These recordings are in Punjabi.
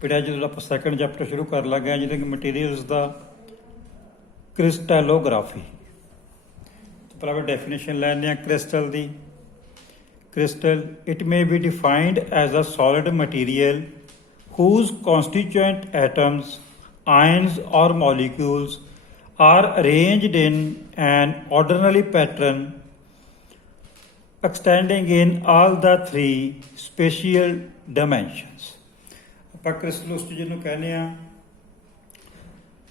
फिर अज जो आप सैकेंड चैप्टर शुरू कर लगे हैं जिहदे मटीरियल्स का क्रिस्टैलोग्राफी। तो पहले आप डेफिनेशन लैने क्रिस्टल की। Crystal it may be defined as a solid material whose constituent atoms, ions or molecules are arranged in an ordinary pattern extending in all the three spatial dimensions। ਆਪਾਂ ਕ੍ਰਿਸਟਲ ਉਸ ਚੀਜ਼ ਨੂੰ ਕਹਿੰਦੇ ਆ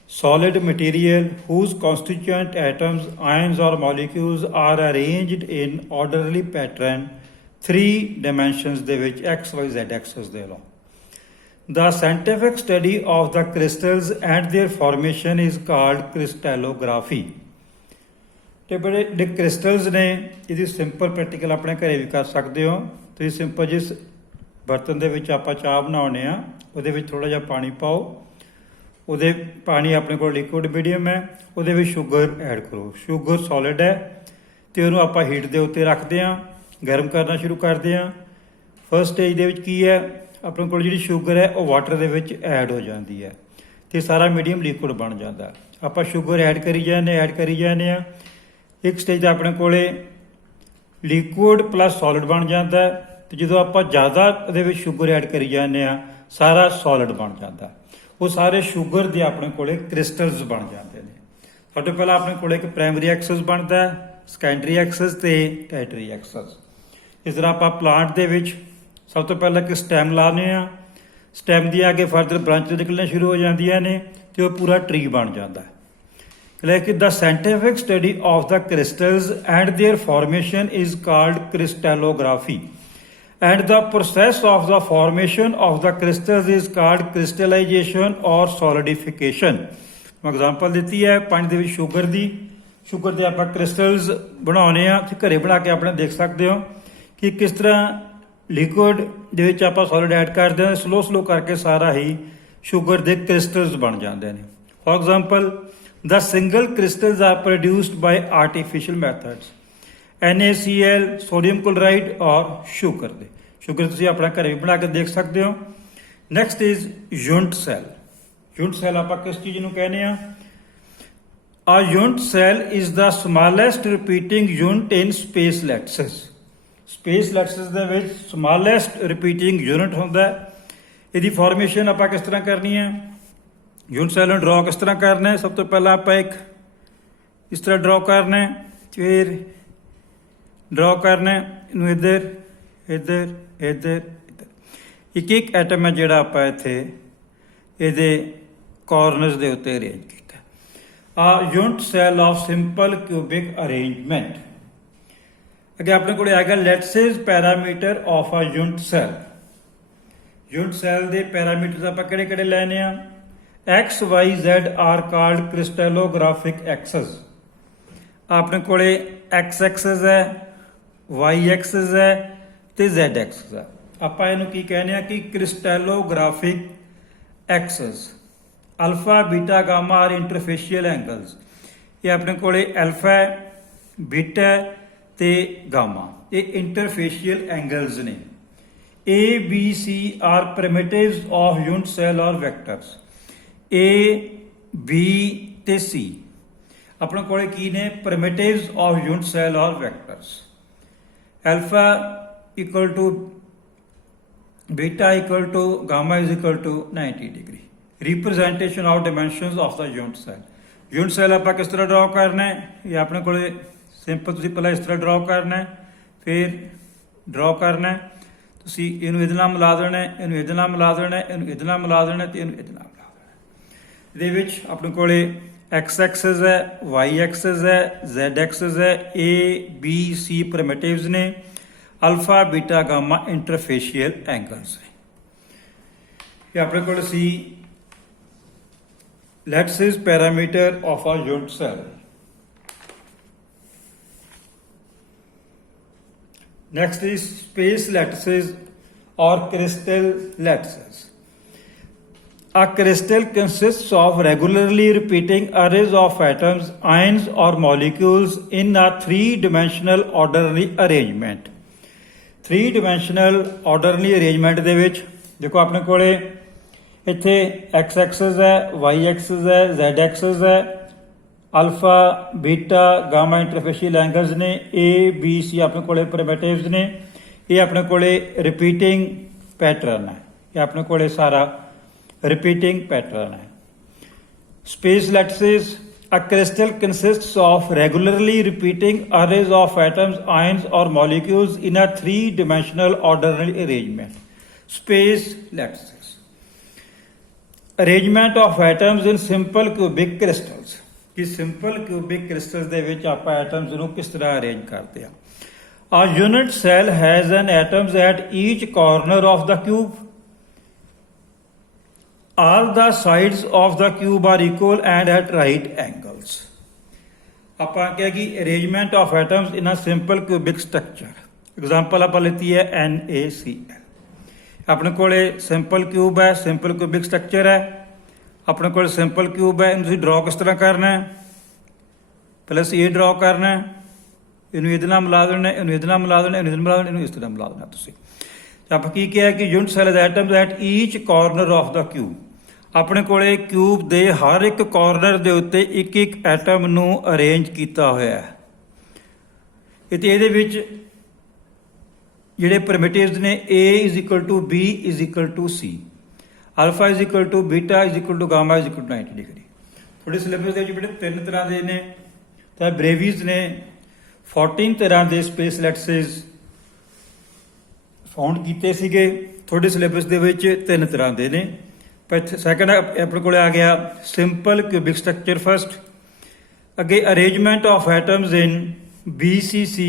solid material whose constituent atoms, ions or molecules are arranged in orderly pattern 3 dimensions ਦੇ ਵਿੱਚ x y z axis ਦੇ along। The scientific study of the crystals and their formation is called crystallography। ਤੇ ਬੜੇ ਜਿਹੜੇ ਕ੍ਰਿਸਟਲਸ ਨੇ ਇਹਦੀ ਸਿੰਪਲ ਪ੍ਰੈਕਟੀਕਲ ਆਪਣੇ ਘਰੇ ਵੀ ਕਰ ਸਕਦੇ ਹੋ। ਤੁਸੀਂ ਸਿੰਪਲ ਜਿਸ ਬਰਤਨ ਦੇ ਵਿੱਚ ਆਪਾਂ ਚਾਹ ਬਣਾਉਂਦੇ ਆ ਉਹਦੇ ਵਿੱਚ ਥੋੜਾ ਜਿਹਾ ਪਾਣੀ ਪਾਓ, ਉਹਦੇ ਪਾਣੀ ਆਪਣੇ ਕੋਲ ਲਿਕੁਇਡ ਮੀਡੀਅਮ ਹੈ, ਉਹਦੇ ਵਿੱਚ ਸ਼ੂਗਰ ਐਡ ਕਰੋ। ਸ਼ੂਗਰ ਸੋਲਿਡ ਹੈ ਤੇ ਉਹਨੂੰ ਆਪਾਂ ਹੀਟ ਦੇ ਉੱਤੇ ਰੱਖਦੇ ਆ, ਗਰਮ ਕਰਨਾ ਸ਼ੁਰੂ ਕਰਦੇ ਆ। ਫਸਟ ਸਟੇਜ ਦੇ ਵਿੱਚ ਕੀ ਹੈ, ਆਪਣੇ ਕੋਲ ਜਿਹੜੀ ਸ਼ੂਗਰ ਹੈ ਉਹ ਵਾਟਰ ਦੇ ਵਿੱਚ ਐਡ ਹੋ ਜਾਂਦੀ ਹੈ ਤੇ ਸਾਰਾ ਮੀਡੀਅਮ ਲਿਕੁਇਡ ਬਣ ਜਾਂਦਾ। ਆਪਾਂ ਸ਼ੂਗਰ ਐਡ ਕਰੀ ਜਾਂਦੇ ਆ। ਇੱਕ ਸਟੇਜ ਤੇ ਆਪਣੇ ਕੋਲੇ ਲਿਕੁਇਡ ਪਲੱਸ ਸੋਲਿਡ ਬਣ ਜਾਂਦਾ ਤੇ ਜਦੋਂ ਆਪਾਂ ਜ਼ਿਆਦਾ ਇਹਦੇ ਵਿੱਚ ਸ਼ੂਗਰ ਐਡ ਕਰੀ ਜਾਂਦੇ ਆ ਸਾਰਾ ਸੋਲਿਡ ਬਣ ਜਾਂਦਾ। ਉਹ ਸਾਰੇ ਸ਼ੂਗਰ ਦੇ ਆਪਣੇ ਕੋਲੇ ਕ੍ਰਿਸਟਲਸ ਬਣ ਜਾਂਦੇ ਨੇ। ਸਭ ਤੋਂ ਪਹਿਲਾਂ ਆਪਣੇ ਕੋਲੇ ਇੱਕ ਪ੍ਰਾਇਮਰੀ ਐਕਸਿਸ ਬਣਦਾ, ਸੈਕੰਡਰੀ ਐਕਸਿਸ ਤੇ ਟੈਰਸ਼ਰੀ ਐਕਸਿਸ। ਇਸ ਤਰ੍ਹਾਂ ਆਪਾਂ ਪਲਾਂਟ ਦੇ ਵਿੱਚ ਸਭ ਤੋਂ ਪਹਿਲਾਂ ਇੱਕ ਸਟੈਮ ਲਾਉਂਦੇ ਆ, ਸਟੈਮ ਦੀ ਅੱਗੇ ਫਰਦਰ ਬ੍ਰਾਂਚ ਨਿਕਲਣਾ ਸ਼ੁਰੂ ਹੋ ਜਾਂਦੀਆਂ ਨੇ ਤੇ ਉਹ ਪੂਰਾ ਟਰੀ ਬਣ ਜਾਂਦਾ। ਲੇਕਿਨ the scientific study of the crystals and their formation is called crystallography and the process of the formation of the crystals is called crystallization ਔਰ ਸੋਲਿਡਿਫਿਕੇਸ਼ਨ। ਐਗਜ਼ਾਮਪਲ ਦਿੱਤੀ ਹੈ ਪਾਣੀ ਦੇ ਵਿੱਚ ਸ਼ੂਗਰ ਦੀ। ਸ਼ੂਗਰ ਦੇ ਆਪਾਂ ਕ੍ਰਿਸਟਲਸ ਬਣਾਉਣੇ ਆ, ਤੁਸੀਂ ਘਰੇ ਬਣਾ ਕੇ ਆਪਣੇ ਦੇਖ ਸਕਦੇ ਹੋ ਕਿ ਕਿਸ ਤਰ੍ਹਾਂ ਲਿਕੁਇਡ ਦੇ ਵਿੱਚ ਆਪਾਂ ਸੋਲਿਡ ਐਡ ਕਰਦੇ ਹਾਂ, ਸਲੋ ਕਰਕੇ ਸਾਰਾ ਹੀ ਸ਼ੂਗਰ ਦੇ ਕ੍ਰਿਸਟਲਸ ਬਣ ਜਾਂਦੇ ਨੇ। For example the single crystals are produced by artificial methods NaCl, sodium chloride ਔਰ ਸ਼ੂਗਰ ਦੇ। ਸ਼ੂਗਰ ਤੁਸੀਂ ਆਪਣਾ ਘਰੇ ਵੀ ਬਣਾ ਕੇ ਦੇਖ ਸਕਦੇ ਹੋ। Next is unit cell. Unit cell ਆਪਾਂ ਕਿਸ ਚੀਜ਼ ਨੂੰ ਕਹਿੰਦੇ ਆ? A unit cell is the smallest repeating unit in space lattices। Space lattice ਦੇ ਵਿੱਚ ਸਮਾਲੈਸਟ ਰਿਪੀਟਿੰਗ ਯੂਨਿਟ ਹੁੰਦਾ। ਇਹਦੀ ਫਾਰਮੇਸ਼ਨ ਆਪਾਂ ਕਿਸ ਤਰ੍ਹਾਂ ਕਰਨੀ ਹੈ? ਯੂਨਿਟ ਸੈਲ ਨੂੰ ਡਰਾ ਕਿਸ ਤਰ੍ਹਾਂ ਕਰਨਾ ਹੈ? ਸਭ ਤੋਂ ਪਹਿਲਾਂ ਆਪਾਂ ਇੱਕ ਇਸ ਤਰ੍ਹਾਂ ਡਰਾ ਕਰਨਾ ਹੈ, ਫਿਰ ਡਰਾ ਕਰਨਾ ਇਹਨੂੰ ਇੱਧਰ ਇੱਧਰ ਇੱਧਰ ਇੱਧਰ। ਇੱਕ ਐਟਮ ਹੈ ਜਿਹੜਾ ਆਪਾਂ ਇੱਥੇ ਇਹਦੇ ਕਾਰਨਰਸ ਦੇ ਉੱਤੇ ਅਰੇਂਜ ਕੀਤਾ। A unit cell of simple cubic arrangement. ਅੱਗੇ ਆਪਣੇ ਕੋਲ ਆਏਗਾ lattice parameter of a unit cell. Unit cell ਦੇ ਪੈਰਾਮੀਟਰਸ ਆਪਾਂ ਕਿਹੜੇ ਕਿਹੜੇ ਲੈਣੇ ਆ? x y z are called crystallographic axis. ਆਪਣੇ ਕੋਲੇ x ਐਕਸਿਸ ਹੈ, y ਐਕਸਿਸ ਹੈ ਤੇ z ਐਕਸਿਸ ਹੈ। ਆਪਾਂ ਇਹਨੂੰ ਕੀ ਕਹਿੰਦੇ ਆ ਕਿ crystallographic axis. Alpha beta gamma are interfacial angles. ਇਹ ਆਪਣੇ ਕੋਲੇ ਅਲਫਾ ਹੈ, ਬੀਟਾ ਤੇ ਗਾਮਾ, ਇਹ ਇੰਟਰਫੇਸ਼ੀਅਲ ਐਂਗਲਸ ਨੇ। A B C are primitives of unit cell ਔਰ ਵੈਕਟਰਸ। A B ਤੇ C ਆਪਣੇ ਕੋਲੇ ਕੀ ਨੇ? ਪ੍ਰਿਮਿਟਿਵਸ ਆਫ ਯੂਨਿਟ ਸੈਲ ਔਰ vectors. Alpha equal to beta equal to gamma is equal to 90 degree. Representation of dimensions of the unit cell. Unit cell ਆਪਾਂ ਕਿਸ ਤਰ੍ਹਾਂ ਡਰਾ ਕਰਨਾ ਹੈ? ਇਹ ਆਪਣੇ ਕੋਲੇ ਸਿੰਪਲ ਤੁਸੀਂ ਪਹਿਲਾਂ ਇਸ ਤਰ੍ਹਾਂ ਡਰਾ ਕਰਨਾ ਹੈ, ਫਿਰ ਡਰਾ ਕਰਨਾ ਹੈ। ਤੁਸੀਂ ਇਹਨੂੰ ਇਹਦੇ ਨਾਲ ਮਿਲਾ ਦੇਣਾ, ਇਹਨੂੰ ਇਹਦੇ ਨਾਲ ਮਿਲਾ ਦੇਣਾ, ਇਹਨੂੰ ਇਹਦੇ ਨਾਲ ਮਿਲਾ ਦੇਣਾ ਤੇ ਇਹਨੂੰ ਇਹਦੇ ਨਾਲ ਮਿਲਾ ਦੇਣਾ। ਇਹਦੇ ਵਿੱਚ ਆਪਣੇ ਕੋਲੇ x ਐਕਸਿਸ ਹੈ, y ਐਕਸਿਸ ਹੈ, z ਐਕਸਿਸ ਹੈ, A B C ਪ੍ਰਿਮਿਟਿਵਸ ਨੇ, alpha beta gamma interfacial angles ਨੇ। ਇਹ ਆਪਣੇ ਕੋਲ ਸੀ lattice parameter of a unit cell. Next is space lattices or crystal lattices. A crystal consists of regularly repeating arrays of atoms, ions or molecules in a three-dimensional orderly arrangement. Three-dimensional orderly arrangement ਦੇ ਵਿੱਚ ਦੇਖੋ ਆਪਣੇ ਕੋਲੇ ਇੱਥੇ x ਐਕਸਿਸ ਹੈ, y ਐਕਸਿਸ ਹੈ, z ਐਕਸਿਸ ਹੈ, alpha beta gamma interfacial angles ਨੇ, A B C ਆਪਣੇ ਕੋਲੇ ਪ੍ਰਿਮਿਟਿਵਸ ਨੇ, ਇਹ ਆਪਣੇ ਕੋਲੇ ਰਿਪੀਟਿੰਗ ਪੈਟਰਨ ਹੈ, ਇਹ ਆਪਣੇ ਕੋਲੇ ਸਾਰਾ ਰਿਪੀਟਿੰਗ ਪੈਟਰਨ ਹੈ। Space lattices, a crystal consists of regularly repeating arrays of atoms, ions or molecules in a three-dimensional ordinary arrangement. Space lattices. Arrangement of atoms in simple cubic crystals. कि simple cubic crystals ਦੇ ਵਿੱਚ ਆਪਾਂ atoms ਨੂੰ ਕਿਸ ਤਰ੍ਹਾਂ arrange ਕਰਦੇ ਆ। A unit cell has an atoms at each corner of the cube. All the sides of the cube are equal and at right angles. ਆਪਾਂ ਕਿਹਾ ਕਿ arrangement of atoms in a simple cubic structure. Example ਆਪਾਂ ਲਿੱਤੀ ਹੈ NaCl. ਆਪਣੇ ਕੋਲੇ ਸਿੰਪਲ ਕਿਊਬ ਹੈ, ਸਿੰਪਲ ਕਿਊਬਿਕ ਸਟਰਕਚਰ ਹੈ, ਆਪਣੇ ਕੋਲ ਸਿੰਪਲ ਕਿਊਬ ਹੈ, ਇਹਨੂੰ ਤੁਸੀਂ ਡਰਾ ਕਿਸ ਤਰ੍ਹਾਂ ਕਰਨਾ ਹੈ? ਪਹਿਲਾਂ ਅਸੀਂ ਇਹ ਡਰਾ ਕਰਨਾ ਹੈ, ਇਹਨੂੰ ਇਹਦੇ ਨਾਲ ਮਿਲਾ ਦੇਣਾ, ਇਹਨੂੰ ਇਹਦੇ ਨਾਲ ਮਿਲਾ ਦੇਣਾ, ਇਹਨੂੰ ਇਹਦੇ ਨਾਲ ਮਿਲਾ ਦੇਣਾ, ਇਹਨੂੰ ਇਸ ਤਰ੍ਹਾਂ ਮਿਲਾ ਦੇਣਾ ਤੁਸੀਂ। ਆਪਾਂ ਕੀ ਕਿਹਾ ਕਿ unit cell atoms at each corner of the cube. ਆਪਣੇ ਕੋਲੇ ਕਿਊਬ ਦੇ ਹਰ ਇੱਕ ਕਾਰਨਰ ਦੇ ਉੱਤੇ ਇੱਕ ਇੱਕ ਐਟਮ ਨੂੰ ਅਰੇਂਜ ਕੀਤਾ ਹੋਇਆ ਹੈ। ਅਤੇ ਇਹਦੇ ਵਿੱਚ ਜਿਹੜੇ ਪ੍ਰਿਮਿਟਿਵਸ ਨੇ A = B = C, alpha = beta = Gama = 90 degree. ਤੁਹਾਡੇ ਸਿਲੇਬਸ ਦੇ ਵਿੱਚ ਬੇਟੇ 3 ਤਰ੍ਹਾਂ ਦੇ ਨੇ, ਤਾਂ ਬ੍ਰੇਵੀਜ਼ ਨੇ 14 ਤਰ੍ਹਾਂ ਦੇ ਸਪੇਸ ਲੈਟਿਸਿਸ ਫਾਊਂਡ ਕੀਤੇ ਸੀਗੇ। ਤੁਹਾਡੇ ਸਿਲੇਬਸ ਦੇ ਵਿੱਚ 3 ਤਰ੍ਹਾਂ ਦੇ ਨੇ। ਪਰ ਸੈਕੰਡ ਆਪਣੇ ਕੋਲ ਆ ਗਿਆ ਸਿੰਪਲ ਕਿਊਬਿਕ ਸਟਰਕਚਰ ਫਸਟ, ਅੱਗੇ arrangement of atoms in BCC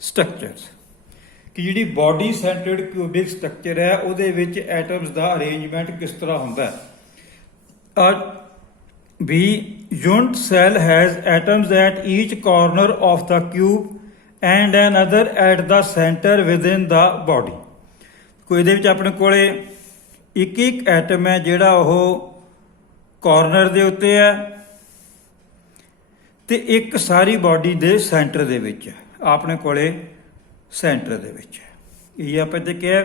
structures, ਕਿ ਜਿਹੜੀ ਬਾਡੀ ਸੈਂਟਰਡ ਕਿਊਬਿਕ ਸਟਰਕਚਰ ਹੈ ਉਹਦੇ ਵਿੱਚ ਐਟਮਸ ਦਾ ਅਰੇਂਜਮੈਂਟ ਕਿਸ ਤਰ੍ਹਾਂ ਹੁੰਦਾ ਹੈ। B unit cell has atoms at each corner of the cube and another at the center within the body. ਕੋਈ ਇਹਦੇ ਵਿੱਚ ਆਪਣੇ ਕੋਲੇ ਇੱਕ ਇੱਕ ਐਟਮ ਹੈ ਜਿਹੜਾ ਉਹ ਕਾਰਨਰ ਦੇ ਉੱਤੇ ਹੈ ਤੇ ਇੱਕ ਸਾਰੀ ਬਾਡੀ ਦੇ ਸੈਂਟਰ ਦੇ ਵਿੱਚ ਹੈ, ਆਪਣੇ ਕੋਲੇ ਸੈਂਟਰ ਦੇ ਵਿੱਚ ਹੈ। ਇਹ ਆਪਾਂ ਤੇ ਕਿਹਾ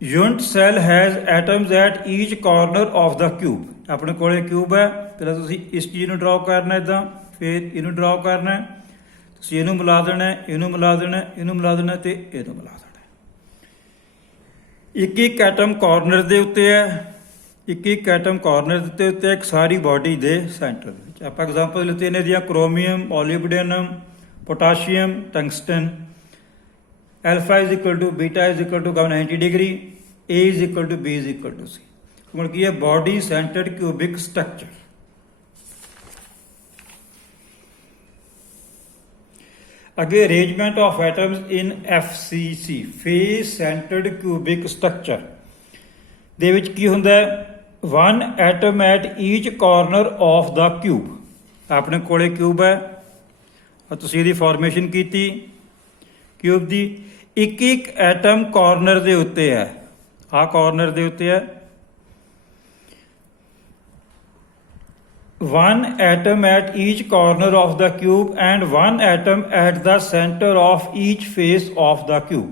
unit cell has atoms at each corner of the cube. ਆਪਣੇ ਕੋਲੇ ਕਿਊਬ ਹੈ, ਪਹਿਲਾਂ ਤੁਸੀਂ ਇਸ ਚੀਜ਼ ਨੂੰ ਡਰਾ ਕਰਨਾ ਇੱਦਾਂ, ਫਿਰ ਇਹਨੂੰ ਡਰਾ ਕਰਨਾ, ਤੁਸੀਂ ਇਹਨੂੰ ਮਿਲਾ ਦੇਣਾ, ਇਹਨੂੰ ਮਿਲਾ ਦੇਣਾ, ਇਹਨੂੰ ਮਿਲਾ ਦੇਣਾ ਤੇ ਇਹਨੂੰ ਮਿਲਾ ਦੇਣਾ। ਇੱਕ ਇੱਕ ਐਟਮ ਕਾਰਨਰ ਦੇ ਉੱਤੇ ਹੈ, ਇੱਕ ਇੱਕ ਐਟਮ ਕਾਰਨਰ ਦੇ ਉੱਤੇ ਇੱਕ ਸਾਰੀ ਬਾਡੀ ਦੇ ਸੈਂਟਰ ਦੇ ਵਿੱਚ। ਆਪਾਂ ਐਗਜ਼ਾਮਪਲ ਲਿੱਤੇ ਇਹਨਾਂ ਦੀਆਂ chromium, molybdenum, potassium, tungsten. alpha = beta = 90 degree, A = B = C। ਹੁਣ ਕੀ ਹੈ? Body centred cubic structure. ਅੱਗੇ arrangement of atoms in FCC face centred cubic structure ਦੇ ਵਿੱਚ ਕੀ ਹੁੰਦਾ ਹੈ? One atom at each corner of the cube. ਆਪਣੇ ਕੋਲੇ ਕਿਊਬ ਹੈ, ਤੁਸੀਂ ਇਹਦੀ ਫਾਰਮੇਸ਼ਨ ਕੀਤੀ ਕਿਊਬ ਦੀ, ਇੱਕ ਇੱਕ ਐਟਮ ਕਾਰਨਰ ਦੇ ਉੱਤੇ ਹੈ, ਆਹ ਕਾਰਨਰ ਦੇ ਉੱਤੇ ਹੈ। one atom at each corner of the cube and one atom at the center of each face of the cube.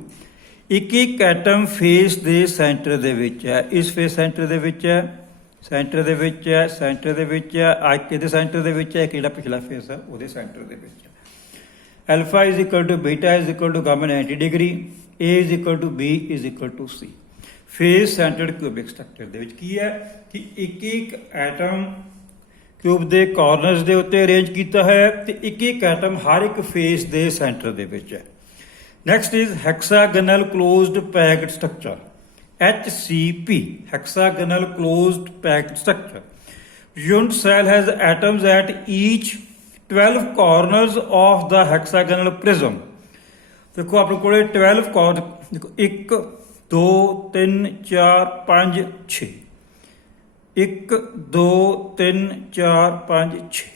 ਇੱਕ ਇੱਕ ਐਟਮ ਫੇਸ ਦੇ ਸੈਂਟਰ ਦੇ ਵਿੱਚ ਹੈ, ਇਸ ਫੇਸ ਸੈਂਟਰ ਦੇ ਵਿੱਚ ਹੈ, ਸੈਂਟਰ ਦੇ ਵਿੱਚ ਹੈ, ਸੈਂਟਰ ਦੇ ਵਿੱਚ ਹੈ, ਇਹਦੇ ਸੈਂਟਰ ਦੇ ਵਿੱਚ ਹੈ, ਕਿਹੜਾ ਪਿਛਲਾ ਫੇਸ ਹੈ ਉਹਦੇ ਸੈਂਟਰ ਦੇ ਵਿੱਚ ਹੈ। alpha = beta = γ 90 degree, A = B = C। Face centred cubic structure ਦੇ ਵਿੱਚ ਕੀ ਹੈ ਕਿ ਇੱਕ ਇੱਕ ਐਟਮ ਕਿਊਬ ਦੇ ਕਾਰਨਰਸ ਦੇ ਉੱਤੇ ਅਰੇਂਜ ਕੀਤਾ ਹੈ ਤੇ ਇੱਕ ਇੱਕ ਐਟਮ ਹਰ ਇੱਕ ਫੇਸ ਦੇ ਸੈਂਟਰ ਦੇ ਵਿੱਚ ਹੈ। Next is hexagonal closed packed structure, HCP, hexagonal closed packed structure. Unit cell has atoms at each 12 corners of the hexagonal prism. देखो आप लोग को 12 कॉर्नर, देखो 1 2 3 4 5 6, 1 2 3 4 5 6.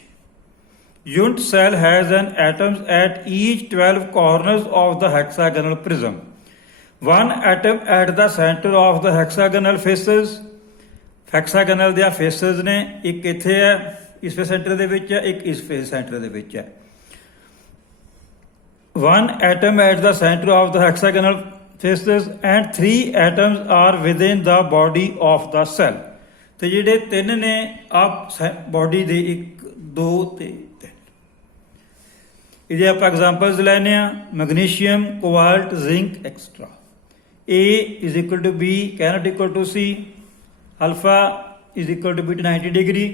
Unit cell has an atoms at each 12 corners of the hexagonal prism. One atom at the center of the hexagonal faces. Hexagonal ਦੀਆਂ faces ਨੇ, ਇੱਕ ਇੱਥੇ ਹੈ ਇਸ ਫੇਸ ਸੈਂਟਰ ਦੇ ਵਿੱਚ ਹੈ, ਇੱਕ ਇਸ ਫੇਸ ਸੈਂਟਰ ਦੇ ਵਿੱਚ ਹੈ। One atom at the center of the hexagonal faces and 3 atoms are within the body of the cell. ਤੇ ਜਿਹੜੇ 3 ਨੇ ਆਪ ਬੋਡੀ ਦੇ 1 2 ਤੇ 3 ਇਹਦੇ ਆਪਾਂ ਐਗਜ਼ਾਮਪਲਸ ਲੈਣੇ ਆ magnesium cobalt zinc extra A is equal to B cannot equal to C alpha is equal to B to 90 degree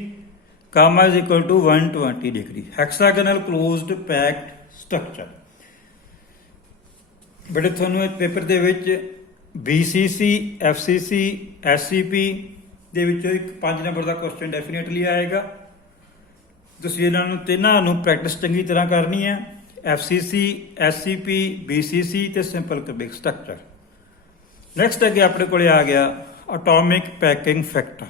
gamma is equal to 120 degree hexagonal closed packed structure ਬੜੇ ਤੁਹਾਨੂੰ ਇਹ ਪੇਪਰ ਦੇ ਵਿੱਚ BCC FCC SCP ਦੇ ਵਿੱਚੋਂ ਇੱਕ 5 ਨੰਬਰ ਦਾ ਕੁਐਸਚਨ ਡੈਫੀਨੇਟਲੀ ਆਏਗਾ ਤੁਸੀਂ ਇਹਨਾਂ ਨੂੰ ਤਿੰਨਾਂ ਨੂੰ ਪ੍ਰੈਕਟਿਸ ਚੰਗੀ ਤਰ੍ਹਾਂ ਕਰਨੀ ਹੈ FCC SCP BCC ਤੇ ਸਿੰਪਲ ਕਿਊਬਿਕ ਸਟਰਕਚਰ ਨੈਕਸਟ ਅੱਗੇ ਆਪਣੇ ਕੋਲੇ ਆ ਗਿਆ ਐਟੋਮਿਕ ਪੈਕਿੰਗ ਫੈਕਟਰ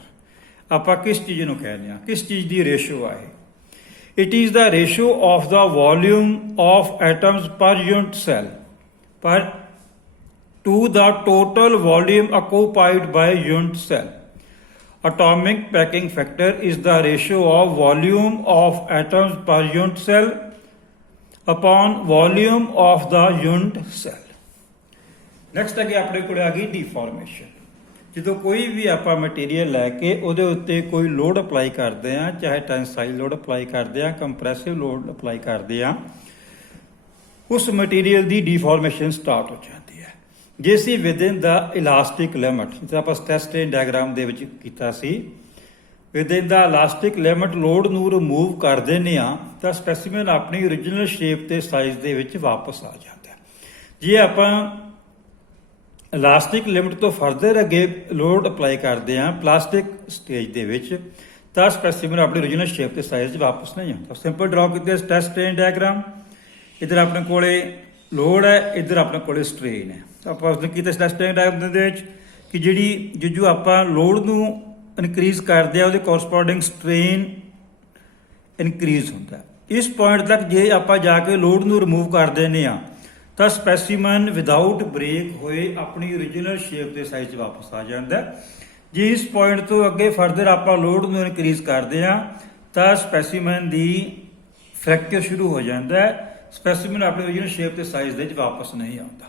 ਆਪਾਂ ਕਿਸ ਚੀਜ਼ ਨੂੰ ਕਹਿੰਦੇ ਆ ਕਿਸ ਚੀਜ਼ ਦੀ ਰੇਸ਼ੋ ਆ ਇਹ it is the ratio of the volume of atoms per unit cell per to the total volume occupied by unit cell. Atomic packing factor is the ratio of volume of atoms per unit cell upon volume of the unit cell. Next ਅੱਗੇ ਆਪਣੇ ਕੋਲ ਆ ਗਈ deformation. ਜਦੋਂ ਕੋਈ ਵੀ ਆਪਾਂ ਮਟੀਰੀਅਲ ਲੈ ਕੇ ਉਹਦੇ ਉੱਤੇ ਕੋਈ ਲੋਡ ਅਪਲਾਈ ਕਰਦੇ ਆ ਚਾਹੇ ਟੈਂਸਾਈਲ ਲੋਡ ਅਪਲਾਈ ਕਰਦੇ ਆ ਕੰਪਰੈਸਿਵ ਲੋਡ ਅਪਲਾਈ ਕਰਦੇ ਆ ਉਸ ਮਟੀਰੀਅਲ ਦੀ deformation ਸਟਾਰਟ ਹੋ ਜਾਂਦੀ ਹੈ ਜੇ ਸੀ ਵਿਦਿਨ ਦਾ ਇਲਾਸਟਿਕ ਲਿਮਟ ਜਿਵੇਂ ਆਪਾਂ ਸਟ੍ਰੈਸ ਸਟ੍ਰੇਨ ਡਾਇਗਰਾਮ ਦੇ ਵਿੱਚ ਕੀਤਾ ਸੀ ਵਿਦਿਨ ਦਾ ਇਲਾਸਟਿਕ ਲਿਮਟ ਲੋਡ ਨੂੰ ਰਿਮੂਵ ਕਰ ਦਿੰਦੇ ਆ ਤਾਂ ਸਪੈਸੀਮਨ ਆਪਣੀ ਓਰੀਜਨਲ ਸ਼ੇਪ ਤੇ ਸਾਈਜ਼ ਦੇ ਵਿੱਚ ਵਾਪਸ ਆ ਜਾਂਦਾ ਜੇ ਆਪਾਂ ਇਲਾਸਟਿਕ ਲਿਮਟ ਤੋਂ ਫਰਦਰ ਅੱਗੇ ਲੋਡ ਅਪਲਾਈ ਕਰਦੇ ਆ ਪਲਾਸਟਿਕ ਸਟੇਜ ਦੇ ਵਿੱਚ ਤਾਂ ਸਪੈਸੀਮਨ ਆਪਣੀ ਓਰੀਜਨਲ ਸ਼ੇਪ ਤੇ ਸਾਈਜ਼ 'ਚ ਵਾਪਸ ਨਹੀਂ ਆਉਂਦਾ ਸਿੰਪਲ ਡਰਾ ਕੀਤੇ ਸਟ੍ਰੈਸ ਸਟ੍ਰੇਨ ਡਾਇਗਰਾਮ ਇੱਧਰ ਆਪਣੇ ਕੋਲੇ ਲੋਡ ਹੈ ਇੱਧਰ ਆਪਣੇ ਕੋਲੇ ਸਟ੍ਰੇਨ ਹੈ ਆਪਾਂ ਉਸਨੇ ਕੀਤਾ ਸਟ੍ਰੈਸ ਸਟ੍ਰੇਨ ਡਾਇਗਰਾਮ ਦੇ ਵਿੱਚ ਕਿ ਜਿਹੜੀ ਜੋ ਆਪਾਂ ਲੋਡ ਨੂੰ ਇਨਕਰੀਜ਼ ਕਰਦੇ ਆ ਉਹਦੇ ਕੋਰਸਪੋਂਡਿੰਗ ਸਟ੍ਰੇਨ ਇਨਕਰੀਜ਼ ਹੁੰਦਾ ਇਸ ਪੁਆਇੰਟ ਤੱਕ ਜੇ ਆਪਾਂ ਜਾ ਕੇ ਲੋਡ ਨੂੰ ਰਿਮੂਵ ਕਰ ਦਿੰਦੇ ਆ ਤਾਂ ਸਪੈਸੀਮਨ ਵਿਦਆਊਟ ਬ੍ਰੇਕ ਹੋਏ ਆਪਣੀ ਓਰੀਜਨਲ ਸ਼ੇਪ ਦੇ ਸਾਈਜ਼ 'ਚ ਵਾਪਸ ਆ ਜਾਂਦਾ ਜੇ ਇਸ ਪੁਆਇੰਟ ਤੋਂ ਅੱਗੇ ਫਰਦਰ ਆਪਾਂ ਲੋਡ ਨੂੰ ਇਨਕਰੀਜ਼ ਕਰਦੇ ਆ ਤਾਂ ਸਪੈਸੀਮਨ ਦੀ ਫ੍ਰੈਕਚਰ ਸ਼ੁਰੂ ਹੋ ਜਾਂਦਾ ਸਪੈਸੀਮਨ ਆਪਣੀ ਓਰੀਜਨਲ ਸ਼ੇਪ ਤੇ ਸਾਈਜ਼ ਦੇ ਵਿੱਚ ਵਾਪਸ ਨਹੀਂ ਆਉਂਦਾ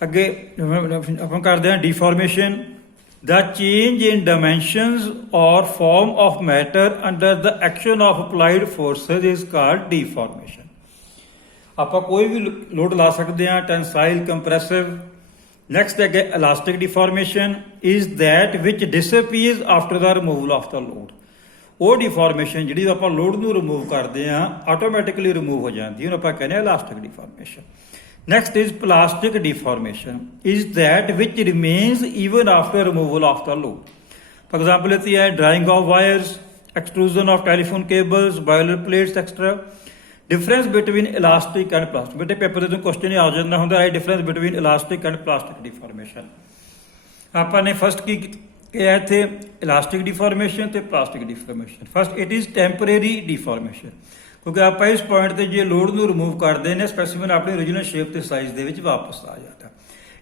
ਅੱਗੇ ਆਪਾਂ ਕਰਦੇ ਹਾਂ ਡੀਫਾਰਮੇਸ਼ਨ the change in dimensions or form of matter under the action of applied forces is called deformation ਆਪਾਂ ਕੋਈ ਵੀ ਲੋਡ ਲਾ ਸਕਦੇ ਹਾਂ ਟੈਂਸਾਈਲ ਕੰਪਰੈਸਿਵ ਨੈਕਸਟ ਅੱਗੇ elastic ਡਿਫਾਰਮੇਸ਼ਨ is that which disappears after the removal of the load ਉਹ ਡਿਫਾਰਮੇਸ਼ਨ ਜਿਹੜੀ ਆਪਾਂ ਲੋਡ ਨੂੰ ਰਿਮੂਵ ਕਰਦੇ ਹਾਂ ਆਟੋਮੈਟਿਕਲੀ ਰਿਮੂਵ ਹੋ ਜਾਂਦੀ ਉਹਨੂੰ ਆਪਾਂ ਕਹਿੰਦੇ ਹਾਂ elastic ਡਿਫਾਰਮੇਸ਼ਨ Next is plastic deformation is that which remains even after removal of the load. For example, it's the drying of wires, extrusion of telephone cables, boiler plates, etc. Difference between elastic and plastic. बेटे पेपर ਦੇ क्वेश्चन ਹੀ ਆ ਜਾਂਦਾ ਹੁੰਦਾ ਹੈ difference between elastic and plastic deformation. ਆਪਾਂ ਨੇ ਫਸਟ ਕੀ ਕਿਹਾ ਇੱਥੇ elastic deformation ਤੇ plastic deformation. First it is temporary deformation. ਕਿਉਂਕਿ ਆਪਾਂ ਇਸ ਪੁਆਇੰਟ ਤੇ ਜੇ ਲੋਡ ਨੂੰ ਰਿਮੂਵ ਕਰਦੇ ਨੇ ਸਪੈਸੀਮਨ ਆਪਣੀ ਓਰੀਜਨਲ ਸ਼ੇਪ ਤੇ ਸਾਈਜ਼ ਦੇ ਵਿੱਚ ਵਾਪਸ ਆ ਜਾਂਦਾ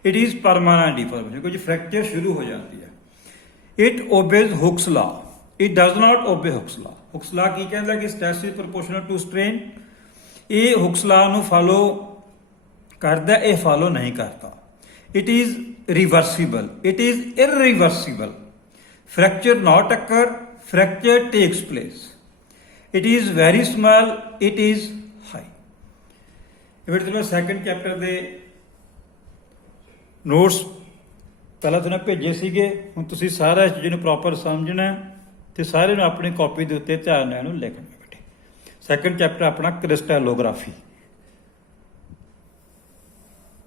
ਇਟ ਇਜ਼ ਪਰਮਾਨੈਂਟ ਡਿਫਾਰਮੇਸ਼ਨ ਕਿਉਂਕਿ ਫ੍ਰੈਕਚਰ ਸ਼ੁਰੂ ਹੋ ਜਾਂਦੀ ਹੈ ਇਟ ਓਬੇਜ਼ ਹੁਕਸ ਲਾ ਇਟ ਡਜ਼ ਨਾਟ ਓਬੇ ਹੁਕਸ ਲਾ ਹੁਕਸ ਲਾ ਕੀ ਕਹਿੰਦਾ ਕਿ stress is proportional to strain ਇਹ ਹੁਕਸ ਲਾ ਨੂੰ ਫਾਲੋ ਕਰਦਾ ਇਹ ਫਾਲੋ ਨਹੀਂ ਕਰਦਾ it is reversible it is irreversible fracture not occur fracture takes place it is very small it is high ਇਹ ਜਿਹੜਾ ਸੈਕੰਡ ਚੈਪਟਰ ਦੇ ਨੋਟਸ ਪਹਿਲਾਂ ਤੁਹਾਨੂੰ ਭੇਜੇ ਸੀਗੇ ਹੁਣ ਤੁਸੀਂ ਸਾਰਾ ਇਸ ਚੀਜ਼ ਨੂੰ ਪ੍ਰੋਪਰ ਸਮਝਣਾ ਤੇ ਸਾਰੇ ਨੂੰ ਆਪਣੀ ਕਾਪੀ ਦੇ ਉੱਤੇ ਧਿਆਨ ਨਾਲ ਇਹਨੂੰ ਲਿਖਣਾ ਬੇਟੇ ਸੈਕੰਡ ਚੈਪਟਰ ਆਪਣਾ ਕ੍ਰਿਸਟੈਲੋਗ੍ਰਾਫੀ